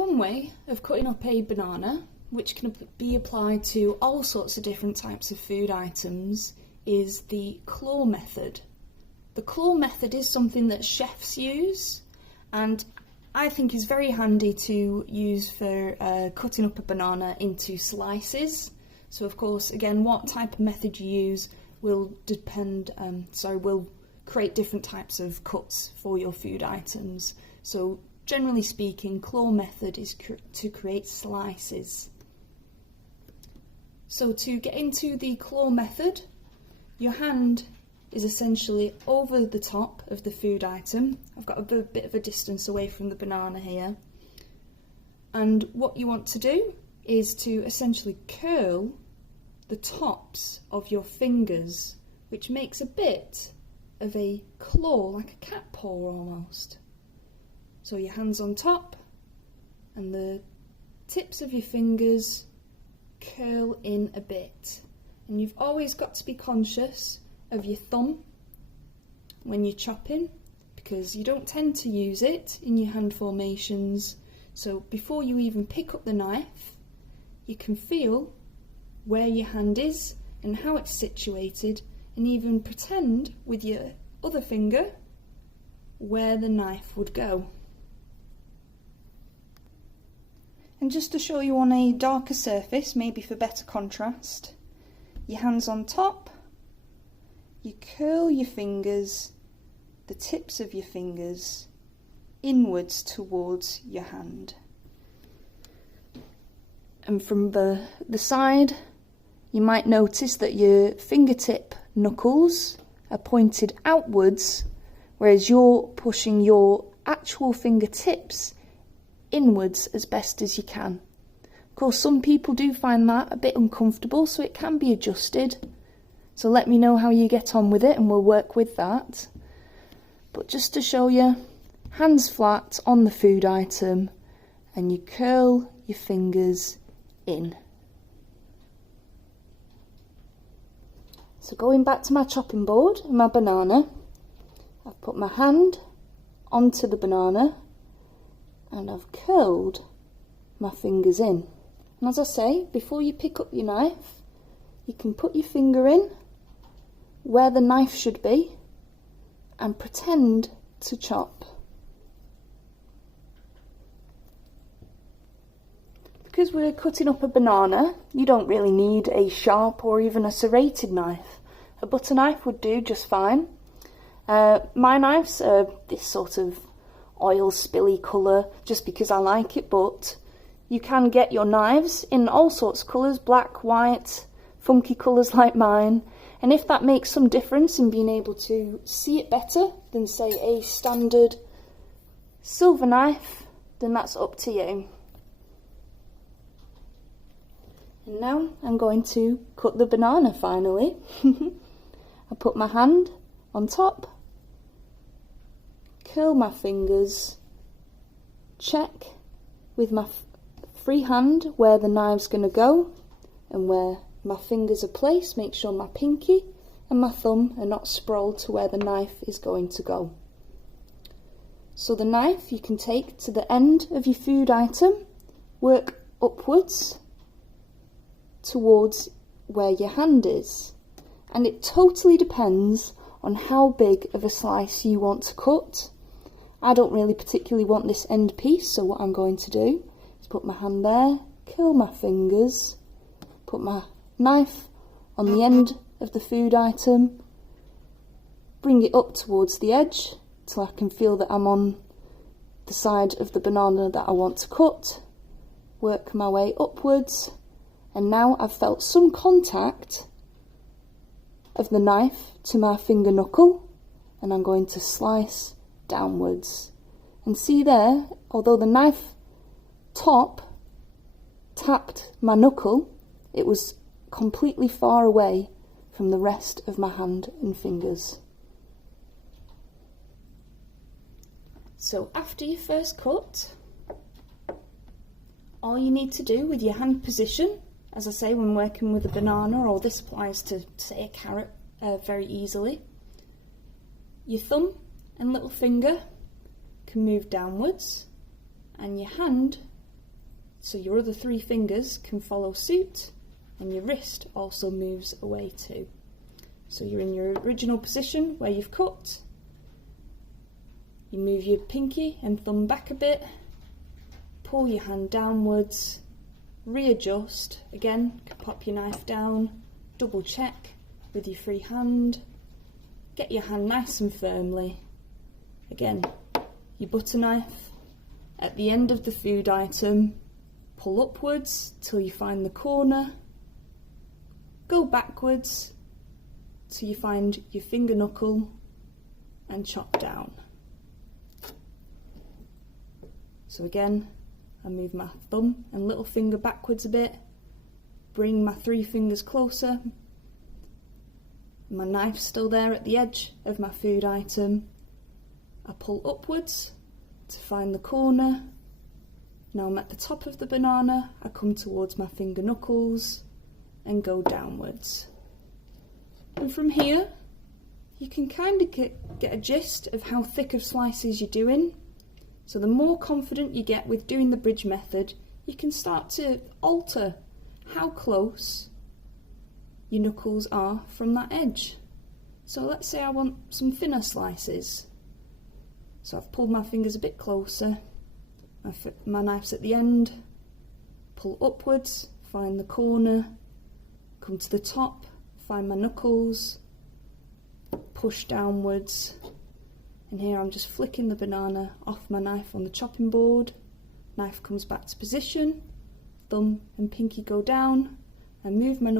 One way of cutting up a banana, which can be applied to all sorts of different types of food items, is the claw method. The claw method is something that chefs use, and I think is very handy to use for cutting up a banana into slices. So of course, again, what type of method you use will will create different types of cuts for your food items. So generally speaking, claw method is to create slices. So to get into the claw method, your hand is essentially over the top of the food item. I've got a bit of a distance away from the banana here. And what you want to do is to essentially curl the tops of your fingers, which makes a bit of a claw, like a cat paw almost. So your hand's on top and the tips of your fingers curl in a bit. And you've always got to be conscious of your thumb when you're chopping, because you don't tend to use it in your hand formations. So before you even pick up the knife, you can feel where your hand is and how it's situated, and even pretend with your other finger where the knife would go. And just to show you on a darker surface, maybe for better contrast, your hand's on top, you curl your fingers, the tips of your fingers, inwards towards your hand. And from the side, you might notice that your fingertip knuckles are pointed outwards, whereas you're pushing your actual fingertips inwards as best as you can. Of course, some people do find that a bit uncomfortable, so it can be adjusted. So let me know how you get on with it and we'll work with that. But just to show you, hands flat on the food item and you curl your fingers in. So going back to my chopping board and my banana, I've put my hand onto the banana and I've curled my fingers in. And as I say, before you pick up your knife, you can put your finger in where the knife should be and pretend to chop. Because we're cutting up a banana, you don't really need a sharp or even a serrated knife. A butter knife would do just fine. My knives are this sort of oil spilly colour just because I like it, but you can get your knives in all sorts of colours, black, white, funky colours like mine, and if that makes some difference in being able to see it better than say a standard silver knife, then that's up to you. And now I'm going to cut the banana finally. I put my hand on top, curl my fingers, check with my free hand where the knive's going to go and where my fingers are placed. Make sure my pinky and my thumb are not sprawled to where the knife is going to go. So the knife you can take to the end of your food item, work upwards towards where your hand is, and it totally depends on how big of a slice you want to cut. I don't really particularly want this end piece, so what I'm going to do is put my hand there, curl my fingers, put my knife on the end of the food item, bring it up towards the edge till I can feel that I'm on the side of the banana that I want to cut, work my way upwards, and now I've felt some contact of the knife to my finger knuckle, and I'm going to slice downwards. And see there, although the knife top tapped my knuckle, it was completely far away from the rest of my hand and fingers. So after your first cut, all you need to do with your hand position, as I say when working with a banana, or this applies to say a carrot very easily, your thumb and little finger can move downwards and your hand so your other 3 fingers can follow suit, and your wrist also moves away too. So you're in your original position where you've cut. You move your pinky and thumb back a bit, pull your hand downwards, readjust, again, pop your knife down, double check with your free hand, get your hand nice and firmly. Again, your butter knife at the end of the food item, pull upwards till you find the corner, go backwards till you find your finger knuckle and chop down. So again, I move my thumb and little finger backwards a bit, bring my 3 fingers closer, my knife's still there at the edge of my food item, I pull upwards to find the corner. Now I'm at the top of the banana, I come towards my finger knuckles and go downwards. And from here, you can kind of get a gist of how thick of slices you're doing. So the more confident you get with doing the bridge method, you can start to alter how close your knuckles are from that edge. So let's say I want some thinner slices. So I've pulled my fingers a bit closer, my knife's at the end, pull upwards, find the corner, come to the top, find my knuckles, push downwards, and here I'm just flicking the banana off my knife on the chopping board. Knife comes back to position, thumb and pinky go down, I move my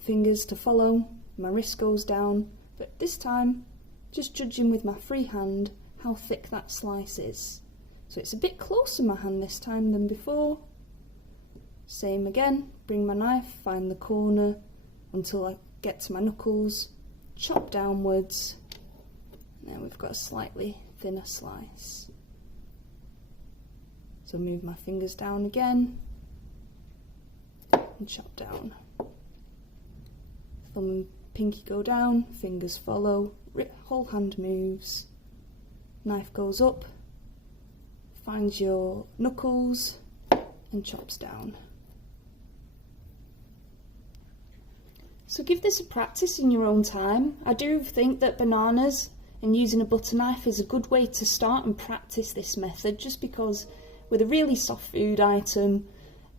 fingers to follow, my wrist goes down, but this time just judging with my free hand how thick that slice is. So it's a bit closer my hand this time than before. Same again, bring my knife, find the corner until I get to my knuckles, chop downwards. Now we've got a slightly thinner slice. So move my fingers down again and chop down. Thumb and pinky go down, fingers follow, whole hand moves, knife goes up, finds your knuckles and chops down. So give this a practice in your own time. I do think that bananas and using a butter knife is a good way to start and practice this method, just because with a really soft food item,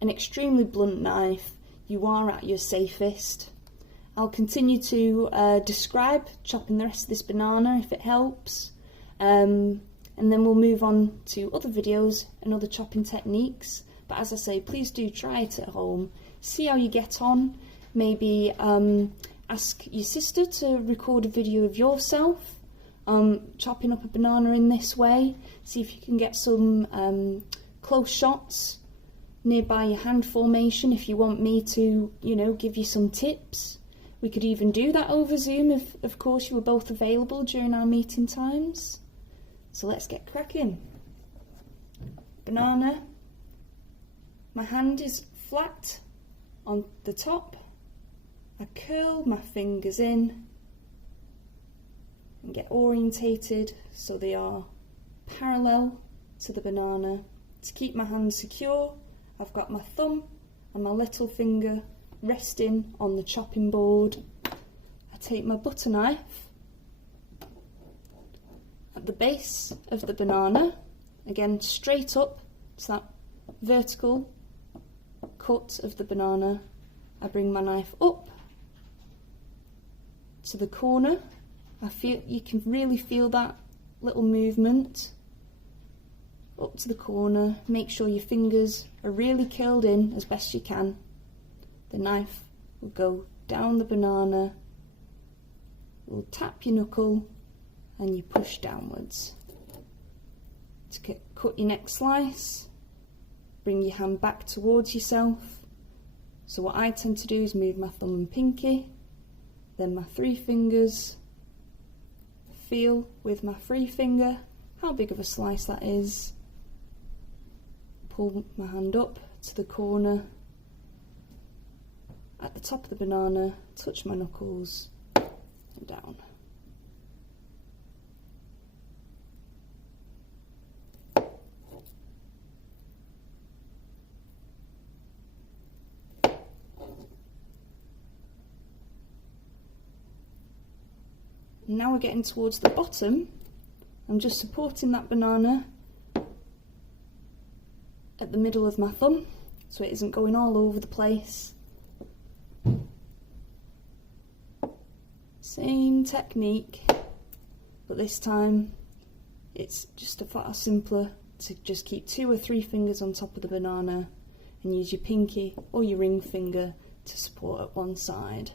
an extremely blunt knife, you are at your safest. I'll continue to describe chopping the rest of this banana if it helps, and then we'll move on to other videos and other chopping techniques. But as I say, please do try it at home, see how you get on. Maybe ask your sister to record a video of yourself chopping up a banana in this way. See if you can get some close shots nearby your hand formation if you want me to, give you some tips. We could even do that over Zoom if, of course, you were both available during our meeting times. So let's get cracking. Banana. My hand is flat on the top. I curl my fingers in and get orientated so they are parallel to the banana. To keep my hand secure, I've got my thumb and my little finger resting on the chopping board. I take my butter knife at the base of the banana, again straight up to that vertical cut of the banana. I bring my knife up to the corner. You can really feel that little movement up to the corner. Make sure your fingers are really curled in as best you can. The knife will go down the banana, will tap your knuckle and you push downwards. To cut your next slice, bring your hand back towards yourself. So what I tend to do is move my thumb and pinky, then my 3 fingers, feel with my free finger how big of a slice that is, pull my hand up to the corner, at the top of the banana, touch my knuckles and down. Now we're getting towards the bottom. I'm just supporting that banana at the middle of my thumb so it isn't going all over the place. Same technique, but this time it's just a far simpler to just keep 2 or 3 fingers on top of the banana and use your pinky or your ring finger to support at one side.